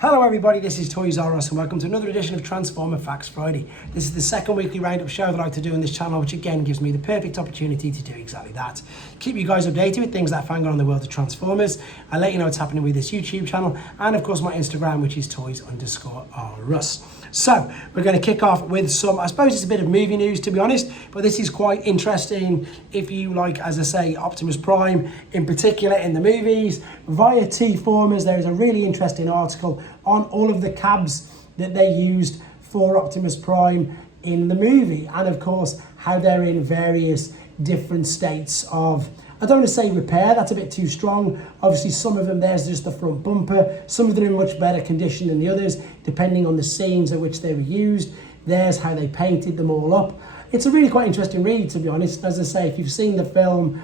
Hello everybody, this is toysareruss and welcome to another edition of Transformer Facts Friday. This is the second weekly roundup show that I like to do on this channel, which again gives me the perfect opportunity to do exactly that. Keep you guys updated with things that fang on in the world of Transformers. I let you know what's happening with this YouTube channel and of course my Instagram, which is toys_russ. So we're going to kick off with some, I suppose it's a bit of movie news to be honest, but this is quite interesting if you like, as I say, Optimus Prime in particular in the movies. Via T-Formers, there is a really interesting article on all of the cabs that they used for Optimus Prime in the movie, and of course how they're in various different states of, I don't want to say repair, that's a bit too strong. Obviously some of them, there's just the front bumper, some of them in much better condition than the others depending on the scenes at which they were used. There's how they painted them all up. It's a really quite interesting read, to be honest. As I say, if you've seen the film,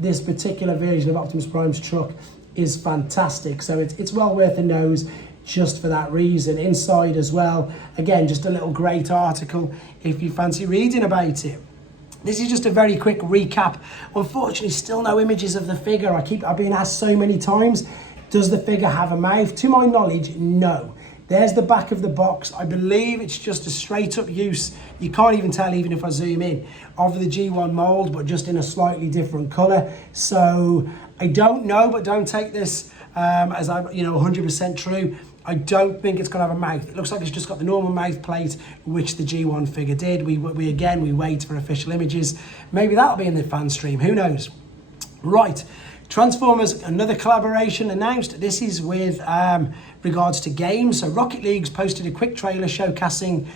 this particular version of Optimus Prime's truck is fantastic, so it's well worth a nose just for that reason. Inside as well, again, just a little great article if you fancy reading about it. This is just a very quick recap. Unfortunately, still no images of the figure. I've been asked so many times, does the figure have a mouth? To my knowledge, no. There's the back of the box. I believe it's just a straight up use. You can't even tell, even if I zoom in, of the G1 mold, but just in a slightly different color. So I don't know, but don't take this as 100% true. I don't think it's going to have a mouth. It looks like it's just got the normal mouth plate, which the G1 figure did. We wait for official images. Maybe that'll be in the fan stream. Who knows? Right. Transformers, another collaboration announced. This is with regards to games. So Rocket League's posted a quick trailer showcasing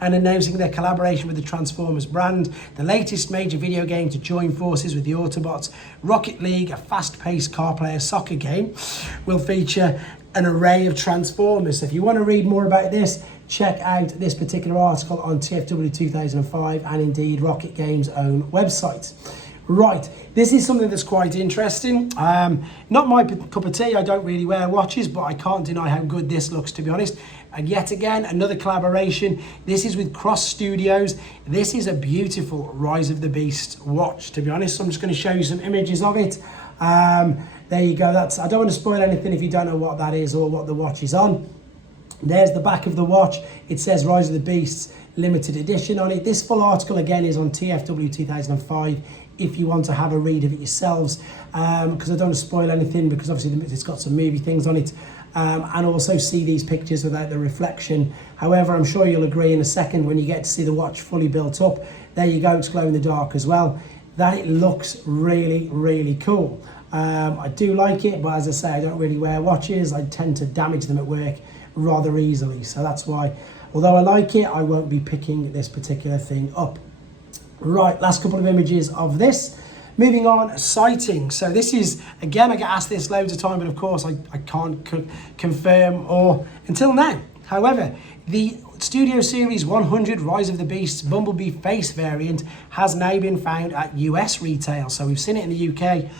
and announcing their collaboration with the Transformers brand, the latest major video game to join forces with the Autobots. Rocket League, a fast-paced car player soccer game, will feature an array of Transformers. So if you want to read more about this, check out this particular article on TFW 2005 and indeed Rocket Games' own website. Right, this is something that's quite interesting. Not my cup of tea, I don't really wear watches, but I can't deny how good this looks, to be honest. And yet again, another collaboration. This is with Cross Studios. This is a beautiful Rise of the Beast watch, to be honest. So I'm just going to show you some images of it. There you go. I don't want to spoil anything if you don't know what that is or what the watch is on. There's the back of the watch. It says Rise of the Beasts limited edition on it. This full article again is on TFW 2005 if you want to have a read of it yourselves, because I don't want to spoil anything, because obviously it's got some movie things on it, and also see these pictures without the reflection. However, I'm sure you'll agree in a second when you get to see the watch fully built up. There you go, it's glow in the dark as well, that it looks really, really cool. I do like it, but as I say, I don't really wear watches. I tend to damage them at work rather easily, so that's why, although I like it, I won't be picking this particular thing up. Right, last couple of images of this. Moving on, sighting. So this is, again, I get asked this loads of time, but of course I can't confirm or until now. However, the Studio Series 100 Rise of the Beasts Bumblebee face variant has now been found at US retail. So we've seen it in the UK.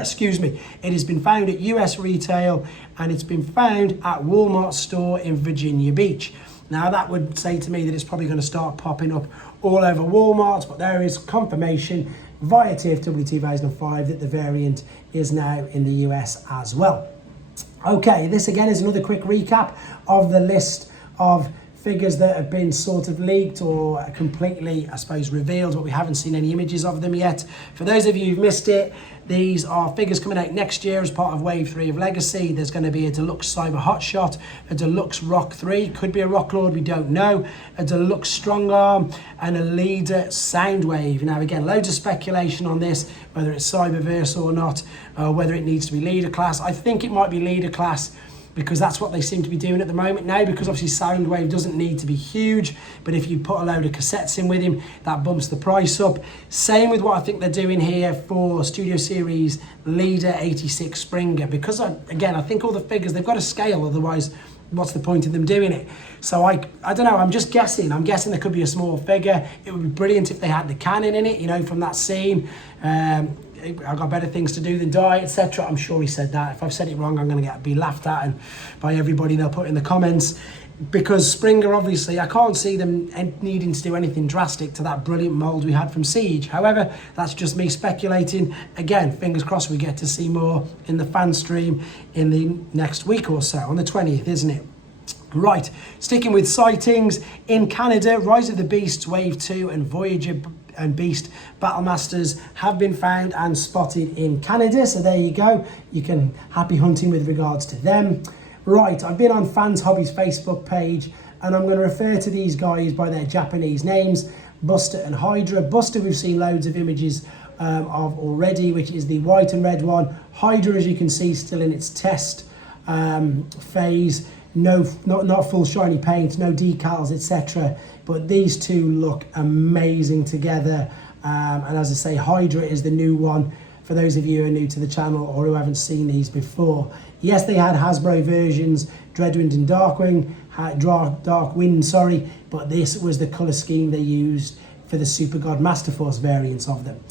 Excuse me. It has been found at US retail and it's been found at Walmart store in Virginia Beach. Now that would say to me that it's probably going to start popping up all over Walmart, but there is confirmation via TFW 2005 that the variant is now in the US as well. Okay, this again is another quick recap of the list of figures that have been sort of leaked or completely, I suppose, revealed, but we haven't seen any images of them yet. For those of you who've missed it, these are figures coming out next year as part of Wave 3 of Legacy. There's going to be a Deluxe Cyber Hotshot, a Deluxe Rock 3, could be a Rock Lord, we don't know, a Deluxe Strong Arm, and a Leader Soundwave. Now again, loads of speculation on this, whether it's Cyberverse or not, whether it needs to be Leader Class. I think it might be Leader Class, because that's what they seem to be doing at the moment now, because obviously Soundwave doesn't need to be huge, but if you put a load of cassettes in with him, that bumps the price up. Same with what I think they're doing here for Studio Series Leader 86 Springer, because again, I think all the figures, they've got to scale, otherwise what's the point of them doing it? So I don't know, I'm just guessing. I'm guessing there could be a small figure. It would be brilliant if they had the cannon in it, you know, from that scene. I've got better things to do than die, etc. I'm sure he said that. If I've said it wrong, I'm going to be laughed at and by everybody they'll put in the comments. because Springer, obviously, I can't see them needing to do anything drastic to that brilliant mould we had from Siege. However, that's just me speculating. Again, fingers crossed we get to see more in the fan stream in the next week or so, on the 20th, isn't it? Right, sticking with sightings, in Canada, Rise of the Beasts Wave 2 and Voyager and Beast Battlemasters have been found and spotted in Canada, so there you go. You can happy hunting with regards to them. Right, I've been on Fans Hobbies Facebook page, and I'm going to refer to these guys by their Japanese names, Buster and Hydra. Buster we've seen loads of images of already, which is the white and red one. Hydra, as you can see, still in its test phase. Not full shiny paint, no decals, etc. But these two look amazing together. And as I say, Hydra is the new one for those of you who are new to the channel or who haven't seen these before. Yes, they had Hasbro versions, Dreadwind and Darkwind, but this was the colour scheme they used for the Super God Masterforce variants of them.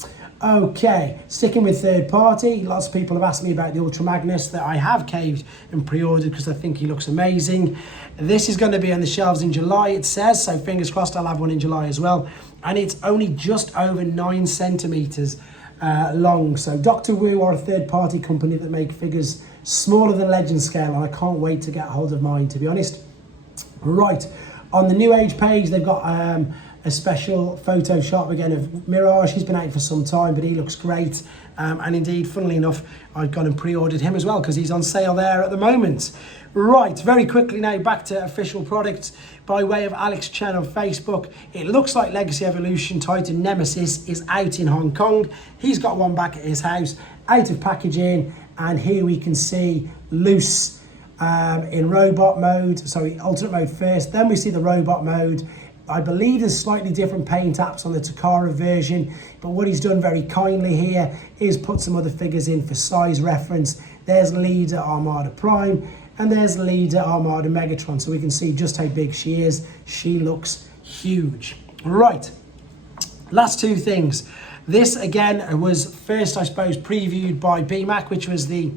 Okay, sticking with third party, lots of people have asked me about the Ultra Magnus that I have caved and pre-ordered because I think he looks amazing. This is going to be on the shelves in July, it says, so fingers crossed I'll have one in July as well. And it's only just over 9 centimetres long. So Dr. Wu are a third party company that make figures smaller than Legend scale, and I can't wait to get hold of mine, to be honest. Right, on the New Age page, they've got a special Photoshop again of Mirage. He's been out for some time, but he looks great. And indeed, funnily enough, I've gone and pre-ordered him as well because he's on sale there at the moment. Right, very quickly now, back to official products by way of Alex Chen on Facebook. It looks like Legacy Evolution Titan Nemesis is out in Hong Kong. He's got one back at his house, out of packaging, and here we can see loose in robot mode, sorry, alternate mode first, then we see the robot mode. I believe there's slightly different paint apps on the Takara version, but what he's done very kindly here is put some other figures in for size reference. There's Leader Armada Prime, and there's Leader Armada Megatron, so we can see just how big she is. She looks huge. Right, last two things. This again was first, I suppose, previewed by BMAC, which was the,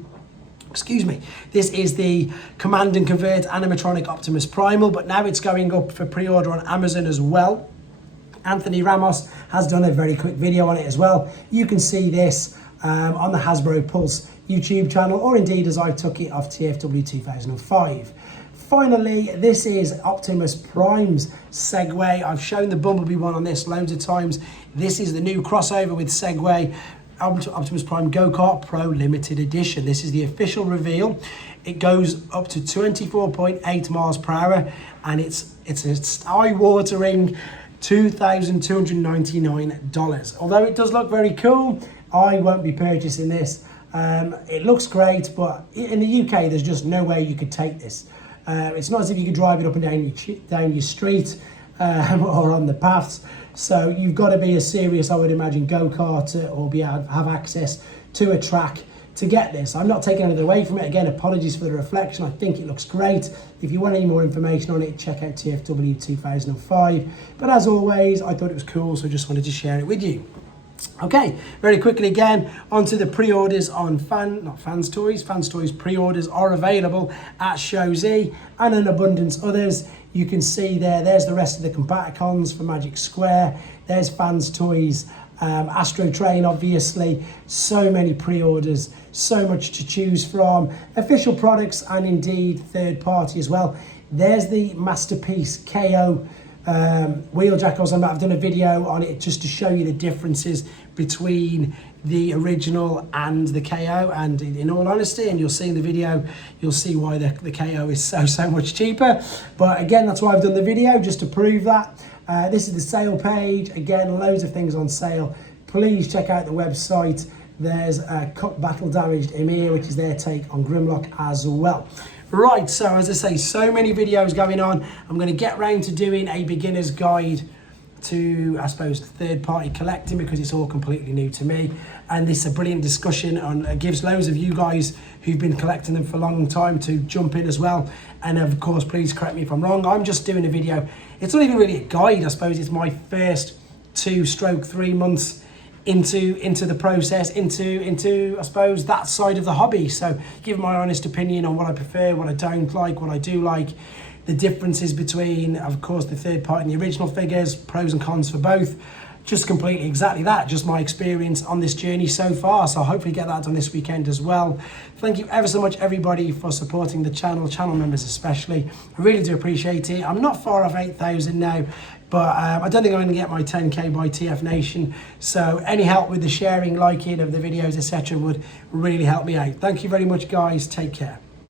this is the Command and Convert animatronic Optimus Primal, but now it's going up for pre-order on Amazon as well. Anthony Ramos has done a very quick video on it as well. You can see this on the Hasbro Pulse YouTube channel, or indeed as I took it off TFW 2005. Finally, this is Optimus Prime's Segway. I've shown the Bumblebee one on this loads of times. This is the new crossover with Segway. Optimus Prime Go-Kart Pro Limited Edition. This is the official reveal. It goes up to 24.8 miles per hour, and it's a eye-watering $2,299. Although it does look very cool, I won't be purchasing this. It looks great, but in the UK, there's just no way you could take this. It's not as if you could drive it up and down your street or on the paths. So you've got to be a serious, I would imagine, go-karter or have access to a track to get this. I'm not taking anything away from it. Again, apologies for the reflection. I think it looks great. If you want any more information on it, check out TFW 2005. But as always, I thought it was cool, so just wanted to share it with you. Okay, very quickly again, onto the pre-orders on Fans Toys. Fans Toys pre-orders are available at showz and an abundance others. You can see there's the rest of the Combaticons for Magic Square. There's Fans Toys, Astro Train, obviously. So many pre-orders, so much to choose from. Official products and indeed third party as well. There's the Masterpiece KO Wheeljack. I've done a video on it just to show you the differences between the original and the KO, and in all honesty, and you'll see in the video, you'll see why the KO is so much cheaper. But again, that's why I've done the video, just to prove that. This is the sale page. Again, loads of things on sale. Please check out the website. There's a Cut Battle Damaged Emir, which is their take on Grimlock as well. Right, so as I say, so many videos going on. I'm going to get round to doing a beginner's guide to, I suppose, third-party collecting, because it's all completely new to me. And this is a brilliant discussion on, it gives loads of you guys who've been collecting them for a long time to jump in as well. And of course, please correct me if I'm wrong. I'm just doing a video. It's not even really a guide, I suppose. It's my first 2-3 months into the process, into I suppose that side of the hobby. So give my honest opinion on what I prefer, what I don't like, what I do like. the differences between, of course, the third party and the original figures, pros and cons for both. Just completely exactly that, just my experience on this journey so far. So I'll hopefully get that done this weekend as well. Thank you ever so much, everybody, for supporting the channel members especially. I really do appreciate it. I'm not far off 8,000 now, but I don't think I'm going to get my 10k by TF Nation. So any help with the sharing, liking of the videos, etc. would really help me out. Thank you very much, guys. Take care.